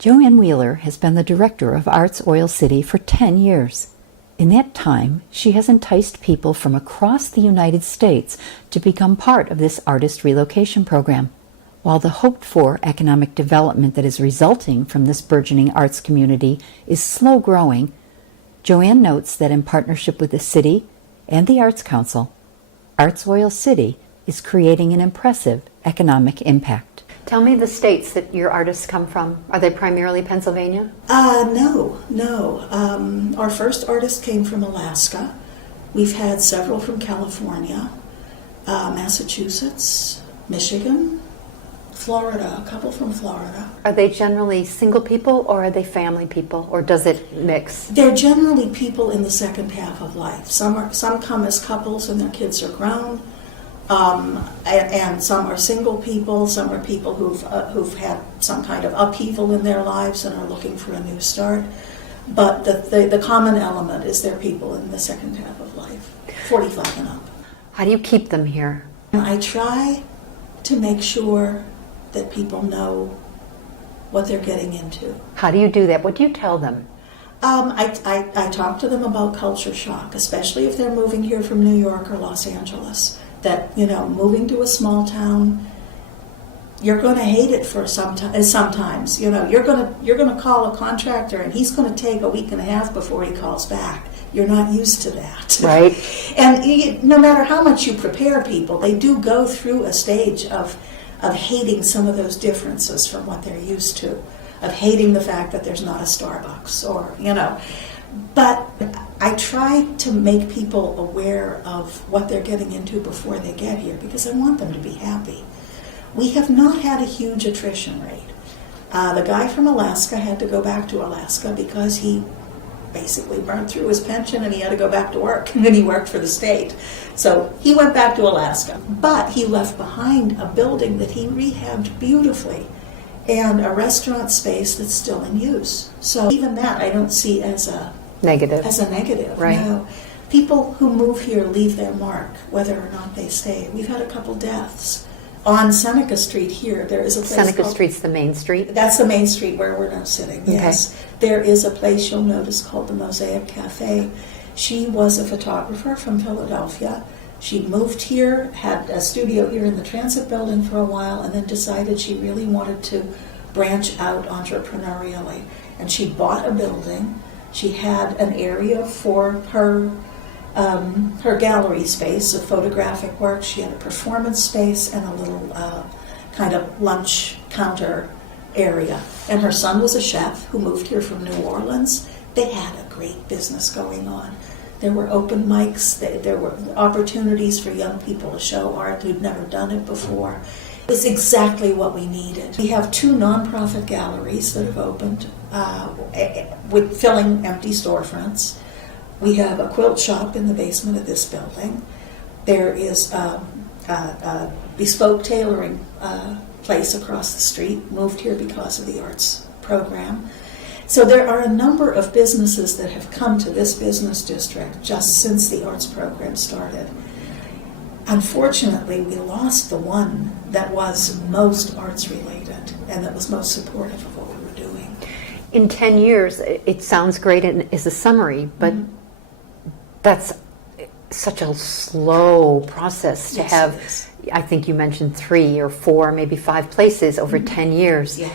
Joann Wheeler has been the director of Arts Oil City for 10 years. In that time, she has enticed people from across the United States to become part of this artist relocation program. While the hoped-for economic development that is resulting from this burgeoning arts community is slow growing, Joann notes that in partnership with the city and the Arts Council, Arts Oil City is creating an impressive economic impact. Tell me the states that your artists come from. Are they primarily Pennsylvania? No. Our first artist came from Alaska. We've had several from California, Massachusetts, Michigan, Florida, a couple from Florida. Are they generally single people or are they family people, or does it mix? They're generally people in the second half of life. Some come as couples and their kids are grown. And some are single people, some are people who've had some kind of upheaval in their lives and are looking for a new start. But the common element is they're people in the second half of life, 45 and up. How do you keep them here? I try to make sure that people know what they're getting into. How do you do that? What do you tell them? I talk to them about culture shock, especially if they're moving here from New York or Los Angeles. That, moving to a small town, you're going to hate it for sometimes. You're going to call a contractor and he's going to take a week and a half before he calls back. You're not used to that. Right. And no matter how much you prepare people, they do go through a stage of hating some of those differences from what they're used to, of hating the fact that there's not a Starbucks or. But I try to make people aware of what they're getting into before they get here because I want them to be happy. We have not had a huge attrition rate. The guy from Alaska had to go back to Alaska because he basically burned through his pension and he had to go back to work, and then he worked for the state. So he went back to Alaska, but he left behind a building that he rehabbed beautifully and a restaurant space that's still in use. So even that I don't see as a negative. Right. No. People who move here leave their mark, whether or not they stay. We've had a couple deaths. On Seneca Street here, there is a place Seneca Street's the main street? That's the main street where we're now sitting, yes. Okay. There is a place you'll notice called the Mosaic Cafe. She was a photographer from Philadelphia. She moved here, had a studio here in the Transit Building for a while, and then decided she really wanted to branch out entrepreneurially. And she bought a building. She had an area for her gallery space of photographic work. She had a performance space and a little kind of lunch counter area. And her son was a chef who moved here from New Orleans. They had a great business going on. There were open mics. There were opportunities for young people to show art who'd never done it before. It was exactly what we needed. We have 2 nonprofit galleries that have opened with filling empty storefronts. We have a quilt shop in the basement of this building. There is a bespoke tailoring place across the street, moved here because of the arts program. So there are a number of businesses that have come to this business district just since the arts program started. Unfortunately, we lost the one that was most arts related and that was most supportive of what we were doing. In 10 years, it sounds great and is a summary, but that's such a slow process to have. I think you mentioned 3 or 4, maybe 5 places over 10 years. Yeah.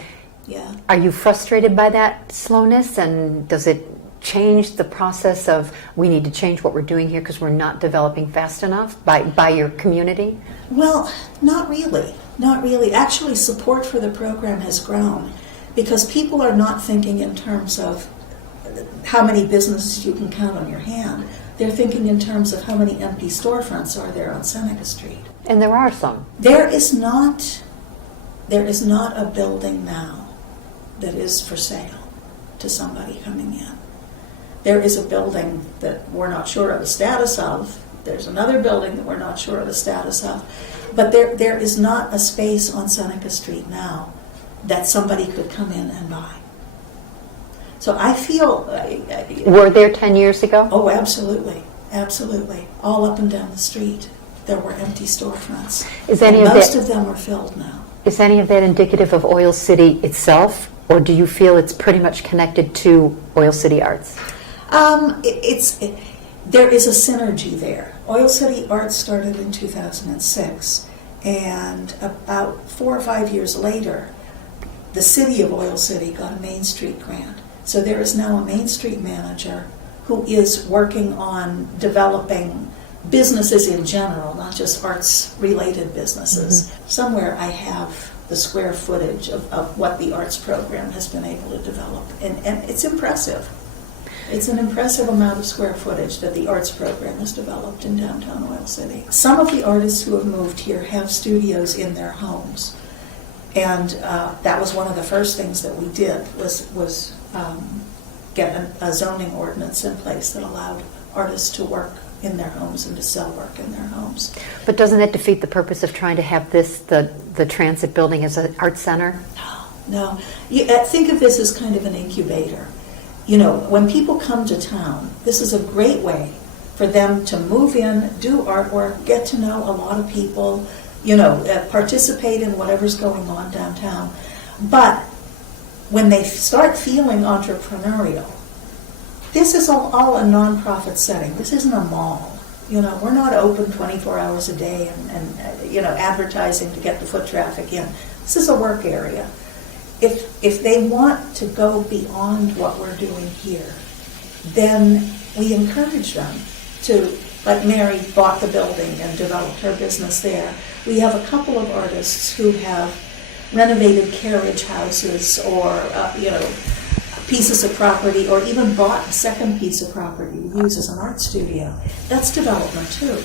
Are you frustrated by that slowness, and does it change the process of we need to change what we're doing here because we're not developing fast enough by your community? Well, not really. Actually, support for the program has grown because people are not thinking in terms of how many businesses you can count on your hand. They're thinking in terms of how many empty storefronts are there on Seneca Street. And there are some. There is not a building now that is for sale to somebody coming in. There is a building that we're not sure of the status of. There's another building that we're not sure of the status of. But there is not a space on Seneca Street now that somebody could come in and buy. So I feel... Were there 10 years ago? Oh, absolutely. All up and down the street, there were empty storefronts. Most of them are filled now. Is any of that indicative of Oil City itself Or do you feel it's pretty much connected to Oil City Arts? There is a synergy there. Oil City Arts started in 2006, and about 4 or 5 years later, the city of Oil City got a Main Street grant. So there is now a Main Street manager who is working on developing businesses in general, not just arts-related businesses. Mm-hmm. Somewhere I have the square footage of what the arts program has been able to develop, and it's impressive. It's an impressive amount of square footage that the arts program has developed in downtown Oil City. Some of the artists who have moved here have studios in their homes, and that was one of the first things that we did was get a zoning ordinance in place that allowed artists to work in their homes and to sell work in their homes. But doesn't that defeat the purpose of trying to have this, the transit building, as an art center? No. Think of this as kind of an incubator. You know, when people come to town, this is a great way for them to move in, do artwork, get to know a lot of people, you know, participate in whatever's going on downtown. But when they start feeling entrepreneurial, this is all a nonprofit setting. This isn't a mall. You know, we're not open 24 hours a day and you know, advertising to get the foot traffic in. This is a work area. If they want to go beyond what we're doing here, then we encourage them to, like Mary bought the building and developed her business there. We have a couple of artists who have renovated carriage houses or, you know, pieces of property, or even bought a second piece of property to use as an art studio. That's development too.